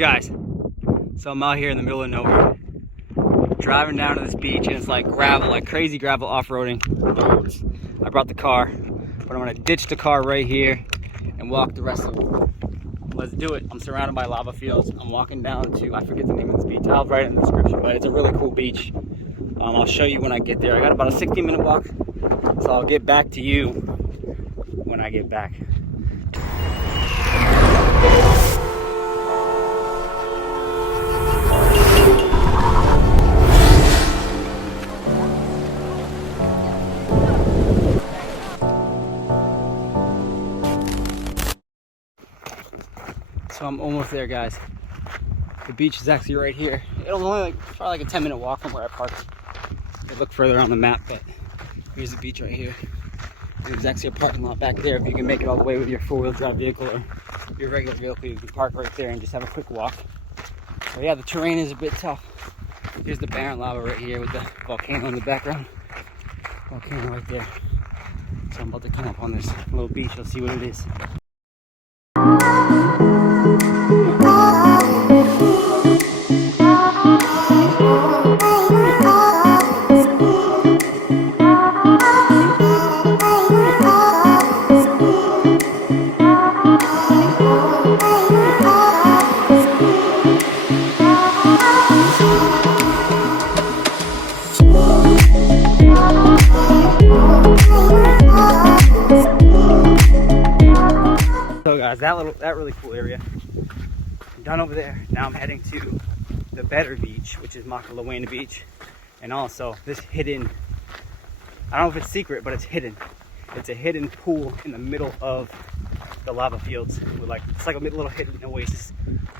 Guys, so I'm out here in the middle of nowhere, driving down to this beach, and it's like gravel, like crazy gravel off-roading roads. I brought the car, but I'm gonna ditch the car right here and walk the rest of it. Let's do it. I'm surrounded by lava fields. I'm walking down to, I forget the name of this beach. I'll write it in the description, but it's a really cool beach. I'll show you when I get there. I got about a 60-minute walk, so I'll get back to you when I get back. So I'm almost there, guys. The beach is actually right here. It was only probably like a 10-minute walk from where I parked. I look further on the map, but here's the beach right here. There's actually a parking lot back there. If you can make it all the way with your four-wheel drive vehicle or your regular vehicle, you can park right there and just have a quick walk. So yeah, the terrain is a bit tough. Here's the barren lava right here with the volcano in the background. Volcano right there. So I'm about to come up on this little beach. You'll see what it is. So guys, that really cool area. I'm done over there. Now I'm heading to the better beach, which is Makalawena Beach, and also this hidden, I don't know if it's secret, but it's hidden. It's a hidden pool in the middle of the lava fields with it's like a little hidden oasis.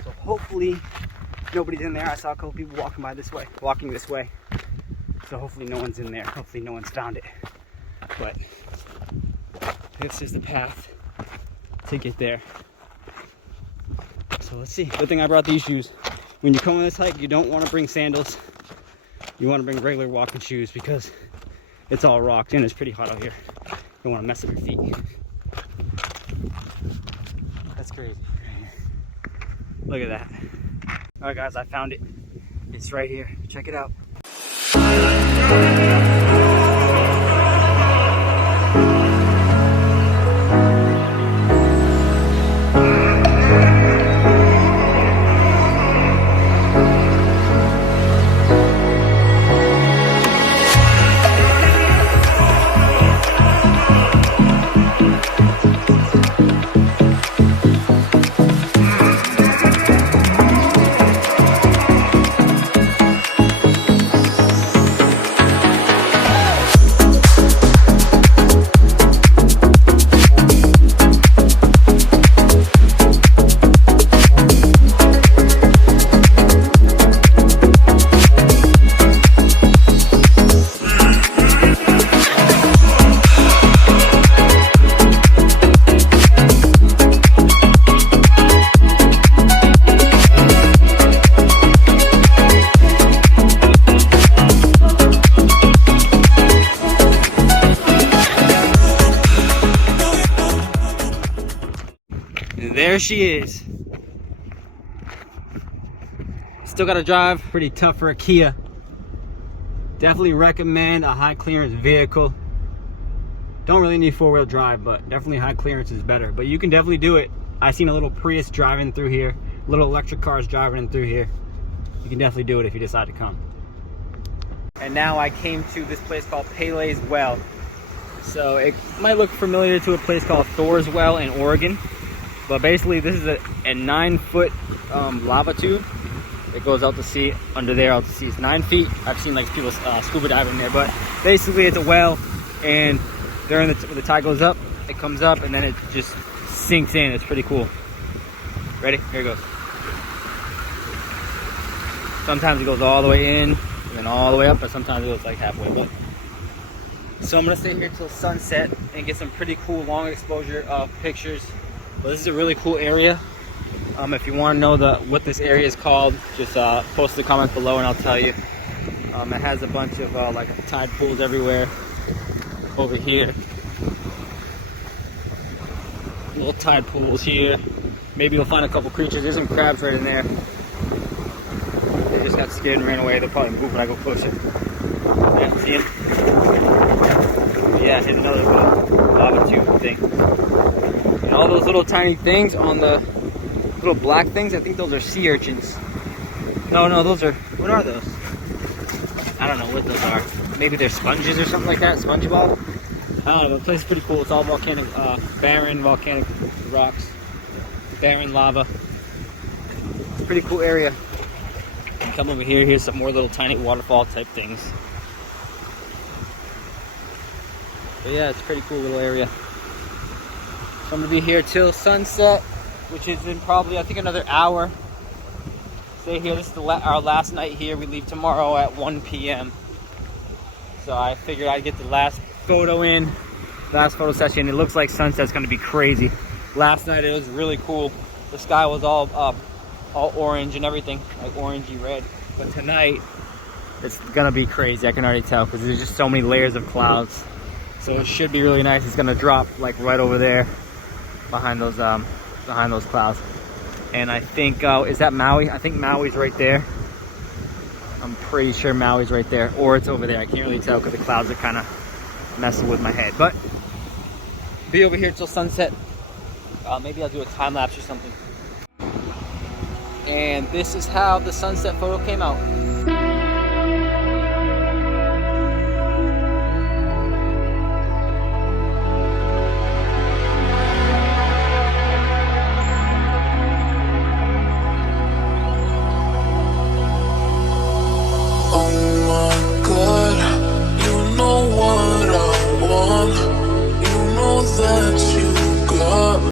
So hopefully nobody's in there. I saw a couple people walking this way. So hopefully no one's in there. Hopefully no one's found it. But this is the path to get there. So let's see. Good thing I brought these shoes. When you come on this hike, you don't want to bring sandals. You want to bring regular walking shoes because it's all rocked and it's pretty hot out here. You don't want to mess up your feet. That's crazy. Look at that. All right, guys, I found it. It's right here. Check it out. There she is. Still gotta drive. Pretty tough for a Kia. Definitely recommend a high clearance vehicle. Don't really need four-wheel drive, but definitely high clearance is better. But you can definitely do it. I seen a little Prius driving through here, little electric cars driving through here. You can definitely do it if you decide to come. And now I came to this place called Pele's Well. So it might look familiar to a place called Thor's Well in Oregon. But basically, this is a 9-foot lava tube. It goes out to sea. Under there, out to sea is 9 feet. I've seen like people scuba diving there, but basically it's a well, and when the tide goes up, it comes up, and then it just sinks in. It's pretty cool. Ready? Here it goes. Sometimes it goes all the way in, and then all the way up, but sometimes it goes like halfway. But so I'm gonna stay here till sunset and get some pretty cool long exposure pictures. But this is a really cool area. If you want to know what this area is called, just post the comment below and I'll tell you. It has a bunch of like tide pools everywhere. Over here, little tide pools here, Maybe we'll find a couple creatures. There's some crabs right in there. They just got scared and ran away. They'll probably move when I go closer. Yeah, see him? Yeah, here's another little lava tube thing. And all those little tiny things on the little black things, I think those are sea urchins. No, those are, what are those? I don't know what those are. Maybe they're sponges or something like that, SpongeBob. I don't know, the place is pretty cool. It's all volcanic, barren volcanic rocks, barren lava. It's a pretty cool area. Come over here, here's some more little tiny waterfall type things. But yeah, it's a pretty cool little area. So I'm gonna be here till sunset, which is in probably, I think, another hour. Stay here, this is our last night here. We leave tomorrow at 1 p.m. So I figured I'd get the last photo in, last photo session. It looks like sunset's gonna be crazy. Last night it was really cool. The sky was all orange and everything, like orangey red. But tonight, it's gonna be crazy. I can already tell because there's just so many layers of clouds. So it should be really nice. It's gonna drop like right over there, behind those clouds. And I think, is that Maui? I think Maui's right there. I'm pretty sure Maui's right there, or it's over there. I can't really tell because the clouds are kind of messing with my head. But be over here till sunset. Maybe I'll do a time lapse or something. And this is how the sunset photo came out.